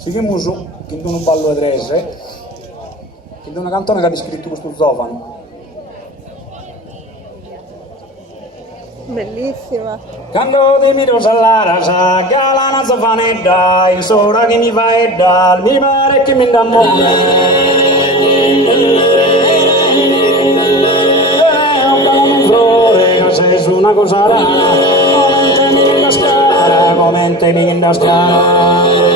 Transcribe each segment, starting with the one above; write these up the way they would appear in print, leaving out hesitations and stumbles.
Seguiamo che un ballo a trese, che una canzone che ha descritto questo zofano. Bellissima. Quando ti miro sulla sa galana zofanetta, il sole che mi fa e dal, mi pare che mi innamora. Un flore che sei su una cosa rara, commentami che intascara, commentami che intascara.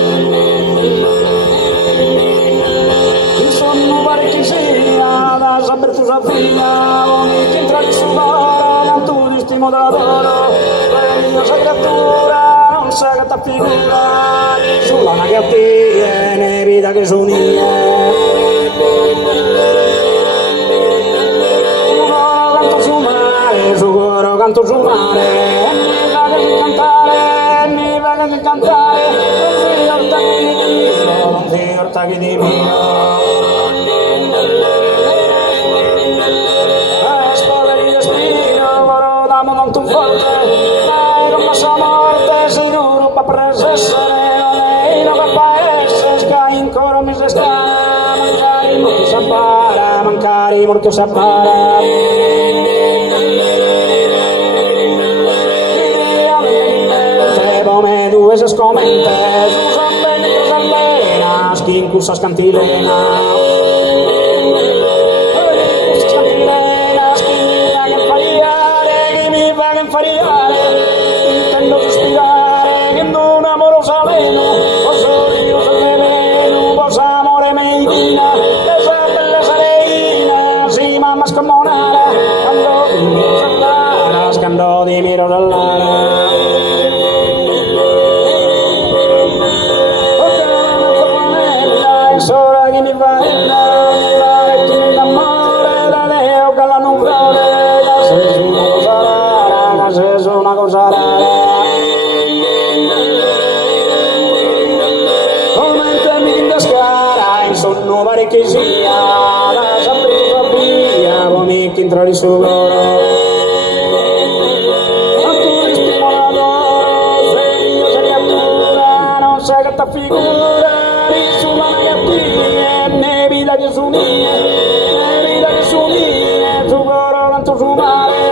Il sonno pare che sia, da saper tu sa figlia, ogni che entra di sudore, canto di stimo d'adoro, io sa creatura, non sa che t'affigura, sulla una che attiene, vita che sonia. Canto su mare, mi va che cantare, non si orta che di mio. Spaveri respiro, voro d'amo non tu forte, lei non passa morte, sicuro pa prese essere, non è ino che paese, sca in coro mi se sta, mancari morto s'appara, mancari morto s'appara. Se scomente su son bene che s'allena skin cursa scantilena skin che fariare che mi va che fariare intendo sospirare che non amorosa meno posso io salveno posso amore medina che sa bella sarina si mamma scomonare quando di miro sallara scando di miro sallara. Sora che mi va e che mi innamora da Deo che la non vuole che sei una cosa rara, che sei una cosa rara. Commentami che intascara in sonno pare che sia la sempre tu sappia come che entrare su loro. Ma tu mi stimoladoro sei io sei creatura non sai che t'affigura ne vita che su mie, su coro canto su mare,